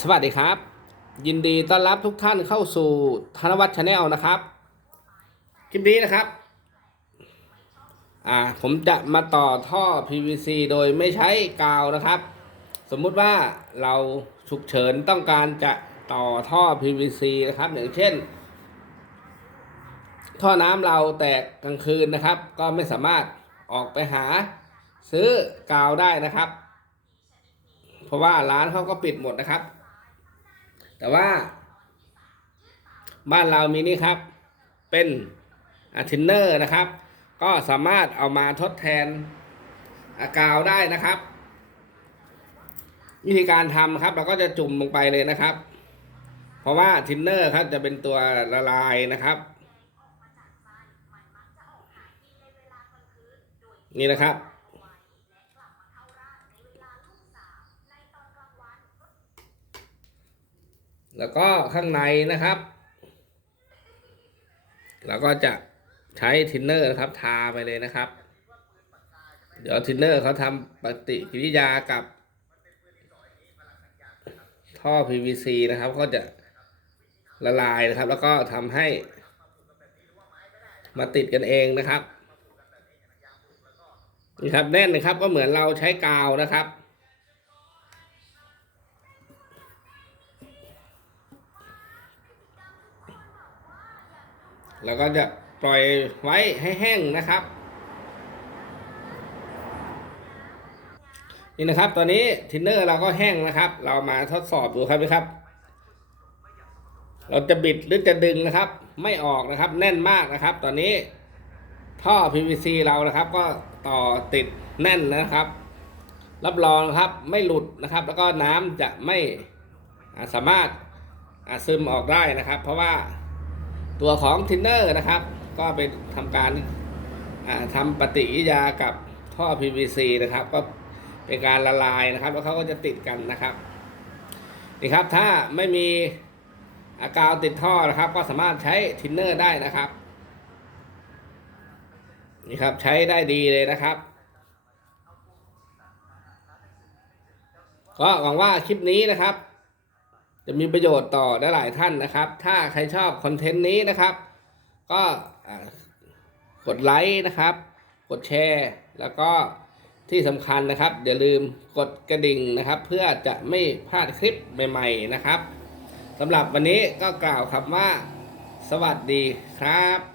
สวัสดีครับ ยินดีต้อนรับทุกท่านเข้าสู่ธนวัฒน์ชาแนลนะครับ คลิปนี้นะครับ อ่าผมจะมาต่อท่อ PVC โดยไม่ใช้กาวนะครับ สมมุติว่าเราฉุกเฉินต้องการจะต่อท่อ PVC นะครับ อย่างเช่น ท่อน้ำเราแตกกลางคืนนะครับ ก็ไม่สามารถออกไปหาซื้อกาวได้นะครับ เพราะว่าร้านเขาก็ปิดหมดนะครับ แต่ว่า บ้านเรามีนี่ครับ เป็นอาทินเนอร์นะครับ ก็สามารถเอามาทดแทนอากาวได้นะครับ วิธีการทำครับเราก็จะจุ่มลงไปเลยนะครับ เพราะว่าทินเนอร์ครับจะเป็นตัวละลายนะครับ นี่นะครับ แล้วก็ข้างในนะครับ เราก็จะใช้ทินเนอร์นะครับ ทาไปเลยนะครับ เดี๋ยวทินเนอร์เขาทำปฏิกิริยากับท่อ PVC นะครับ ก็จะละลายนะครับ แล้วก็ทำให้ มาติดกันเองนะครับนี่ครับแน่นนะครับก็เหมือนเราใช้กาวนะครับ แล้วก็จะปล่อยไว้ให้แห้งนะครับ นี่นะครับ ตอนนี้ทินเนอร์เราก็แห้งนะครับ เรามาทดสอบดูครับนะครับ เราจะบิดหรือจะดึงนะครับ ไม่ออกนะครับ แน่นมากนะครับ ตอนนี้ท่อ PVC เรานะครับ ก็ต่อติดแน่นนะครับ รับรองครับไม่หลุดนะครับ แล้วก็น้ำจะไม่สามารถซึมออกได้นะครับ เพราะว่า ตัวของทินเนอร์นะครับ ก็เป็นทำการอ่าทำปฏิกิริยากับท่อ PVC นะครับ ก็เป็นการละลายนะครับ แล้วเขาก็จะติดกันนะครับนี่ครับถ้าไม่มีอากาวติดท่อนะครับ ก็สามารถใช้ทินเนอร์ได้นะครับนี่ครับใช้ได้ดีเลยนะครับ ก็หวังว่าคลิปนี้นะครับ จะมีประโยชน์ต่อได้หลายท่านนะครับ ถ้าใครชอบคอนเทนต์นี้นะครับ ก็กดไลค์นะครับ กดแชร์ แล้วก็ที่สำคัญนะครับอย่าลืมกดกระดิ่งนะครับ เพื่อจะไม่พลาดคลิปใหม่ๆนะครับสำหรับวันนี้ก็กล่าวคำว่า สวัสดีครับ